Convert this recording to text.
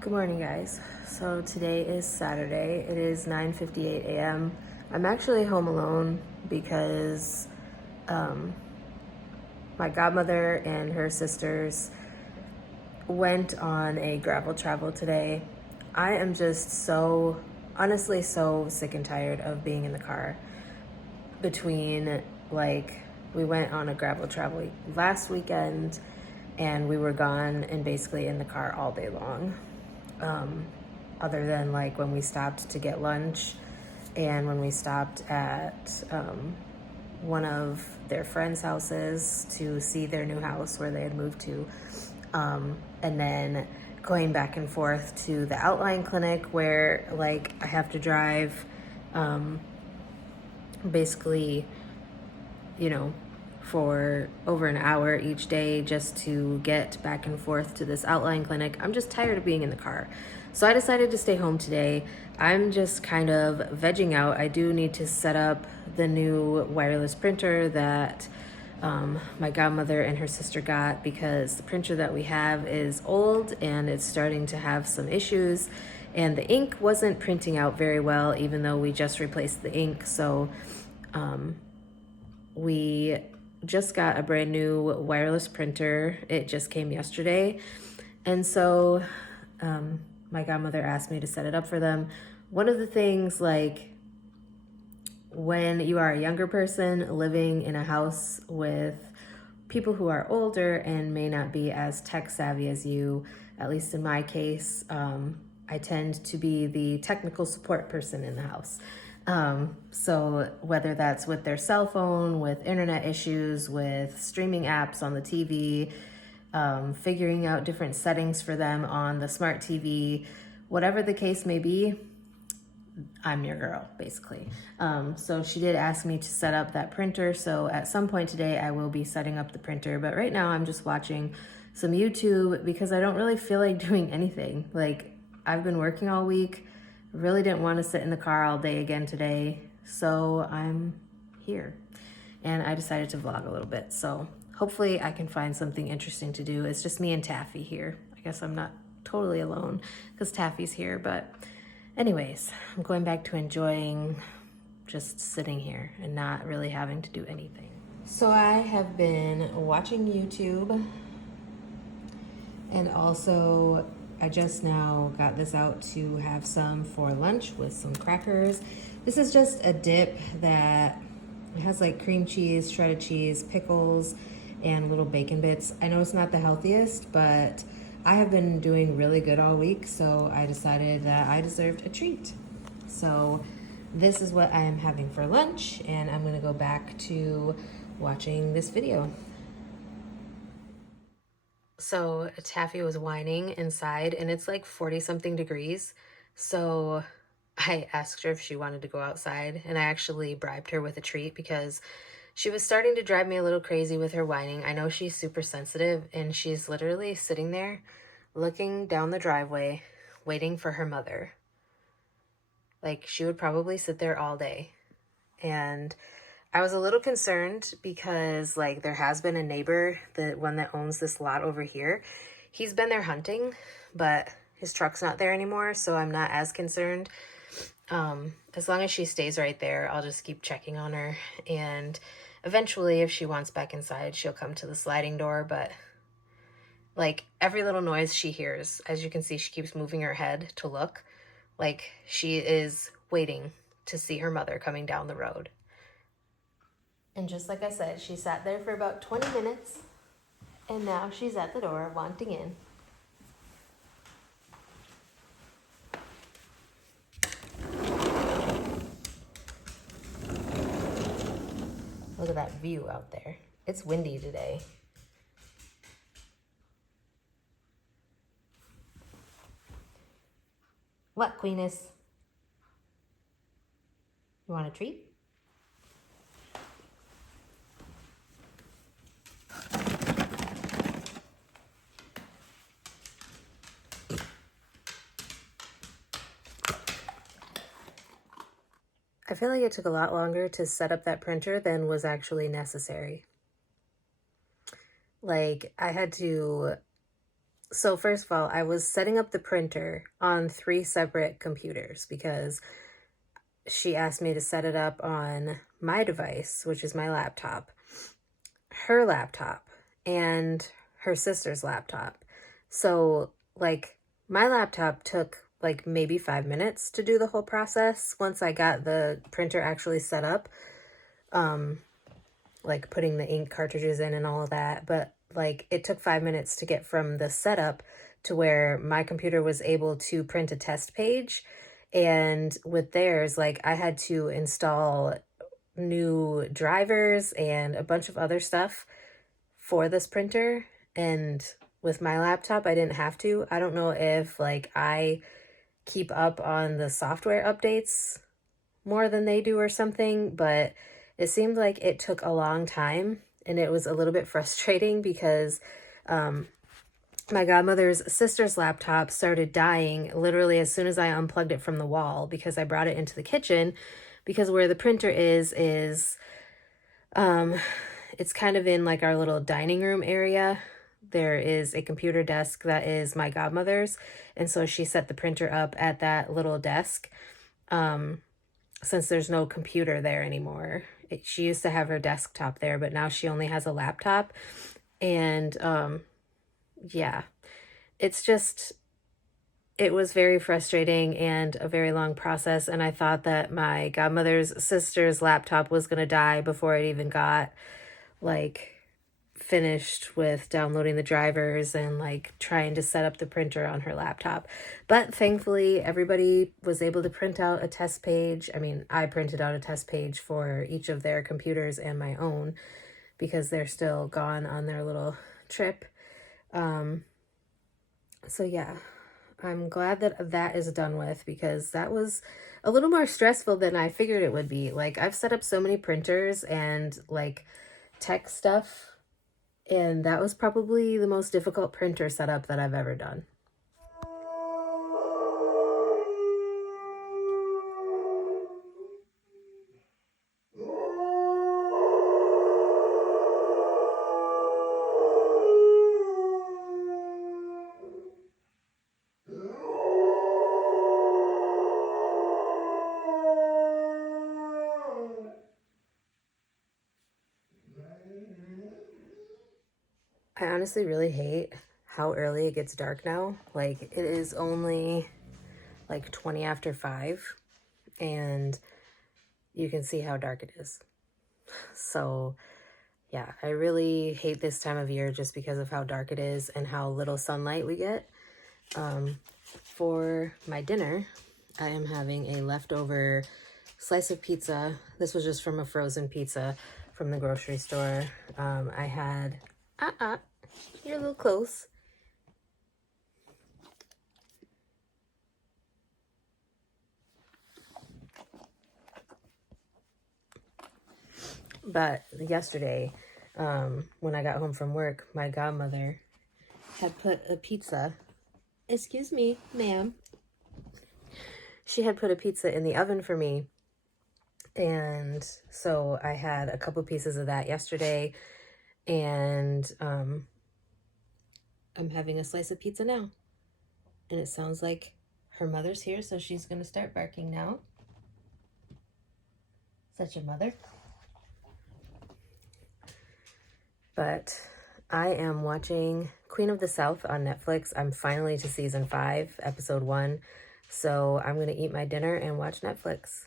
Good morning, guys. So today is Saturday. It is 9:58 a.m. I'm actually home alone because um, my godmother and her sisters went on a gravel travel today. I am just honestly, so sick and tired of being in the car. Between we went on a gravel travel last weekend and we were gone and basically in the car all day long. Um, Other than like when we stopped to get lunch and when we stopped at one of their friends' houses to see their new house where they had moved to. And then going back and forth to the outline clinic where I have to drive basically, you know, for over an hour each day just to get back and forth to this outline clinic. I'm just tired of being in the car. So I decided to stay home today. I'm just kind of vegging out. I do need to set up the new wireless printer that my godmother and her sister got because the printer that we have is old and it's starting to have some issues. And the ink wasn't printing out very well, even though we just replaced the ink. So we just got a brand new wireless printer. It just came yesterday. And so my godmother asked me to set it up for them. One of the things, when you are a younger person living in a house with people who are older and may not be as tech savvy as you, at least in my case, I tend to be the technical support person in the house. So whether that's with their cell phone, with internet issues, with streaming apps on the TV, figuring out different settings for them on the smart TV, whatever the case may be, I'm your girl, basically. So she did ask me to set up that printer. So at some point today, I will be setting up the printer. But right now, I'm just watching some YouTube because I don't really feel like doing anything. I've been working all week, really didn't want to sit in the car all day again today. So I'm here. And I decided to vlog a little bit. So hopefully I can find something interesting to do. It's just me and Taffy here. I guess I'm not totally alone because Taffy's here, but anyways, I'm going back to enjoying just sitting here and not really having to do anything. So I have been watching YouTube, and also I just now got this out to have some for lunch with some crackers. This is just a dip that it has like cream cheese, shredded cheese, pickles, and little bacon bits. I know it's not the healthiest, but I have been doing really good all week, so I decided that I deserved a treat. So this is what I am having for lunch, and I'm gonna go back to watching this video. So Taffy was whining inside, and it's like 40 something degrees. So I asked her if she wanted to go outside, and I actually bribed her with a treat because she was starting to drive me a little crazy with her whining. I know she's super sensitive, and she's literally sitting there looking down the driveway, waiting for her mother. Like, she would probably sit there all day. And I was a little concerned because, there has been a neighbor, the one that owns this lot over here. He's been there hunting, but his truck's not there anymore, so I'm not as concerned. As long as she stays right there, I'll just keep checking on her. And eventually, if she wants back inside, she'll come to the sliding door. But, every little noise she hears, as you can see, she keeps moving her head to look. She is waiting to see her mother coming down the road. And just like I said, she sat there for about 20 minutes, and now she's at the door wanting in. Look at that view out there. It's windy today. What, Queeness? You want a treat? I feel like it took a lot longer to set up that printer than was actually necessary. I had to So first of all, I was setting up the printer on 3 separate computers because she asked me to set it up on my device, which is my laptop, her laptop, and her sister's laptop. So, like, my laptop took like maybe 5 minutes to do the whole process once I got the printer actually set up. Like putting the ink cartridges in and all of that. But like it took 5 minutes to get from the setup to where my computer was able to print a test page. And with theirs, like I had to install new drivers and a bunch of other stuff for this printer. And with my laptop, I didn't have to. I don't know if like I keep up on the software updates more than they do or something, but it seemed like it took a long time and it was a little bit frustrating because my godmother's sister's laptop started dying literally as soon as I unplugged it from the wall because I brought it into the kitchen because where the printer is it's kind of in like our little dining room area. There is a computer desk that is my godmother's, and so she set the printer up at that little desk. Since there's no computer there anymore. She used to have her desktop there, but now she only has a laptop. And yeah, it's just, it was very frustrating and a very long process. And I thought that my godmother's sister's laptop was going to die before it even got like finished with downloading the drivers and like trying to set up the printer on her laptop. But thankfully, everybody was able to print out a test page. I mean, I printed out a test page for each of their computers and my own because they're still gone on their little trip. So yeah, I'm glad that that is done with because that was a little more stressful than I figured it would be. Like I've set up so many printers and like tech stuff, and that was probably the most difficult printer setup that I've ever done. I honestly really hate how early it gets dark now. Like it is only like 20 after 5 and you can see how dark it is. So yeah, I really hate this time of year just because of how dark it is and how little sunlight we get. For my dinner, I am having a leftover slice of pizza. This was just from a frozen pizza from the grocery store. I had, you're a little close. But yesterday, when I got home from work, my godmother had put a pizza, excuse me, ma'am. She had put a pizza in the oven for me. And so I had a couple pieces of that yesterday. And I'm having a slice of pizza now. And it sounds like her mother's here, so she's going to start barking now. Is that your mother? But I am watching Queen of the South on Netflix. I'm finally to season 5, episode 1. So I'm going to eat my dinner and watch Netflix.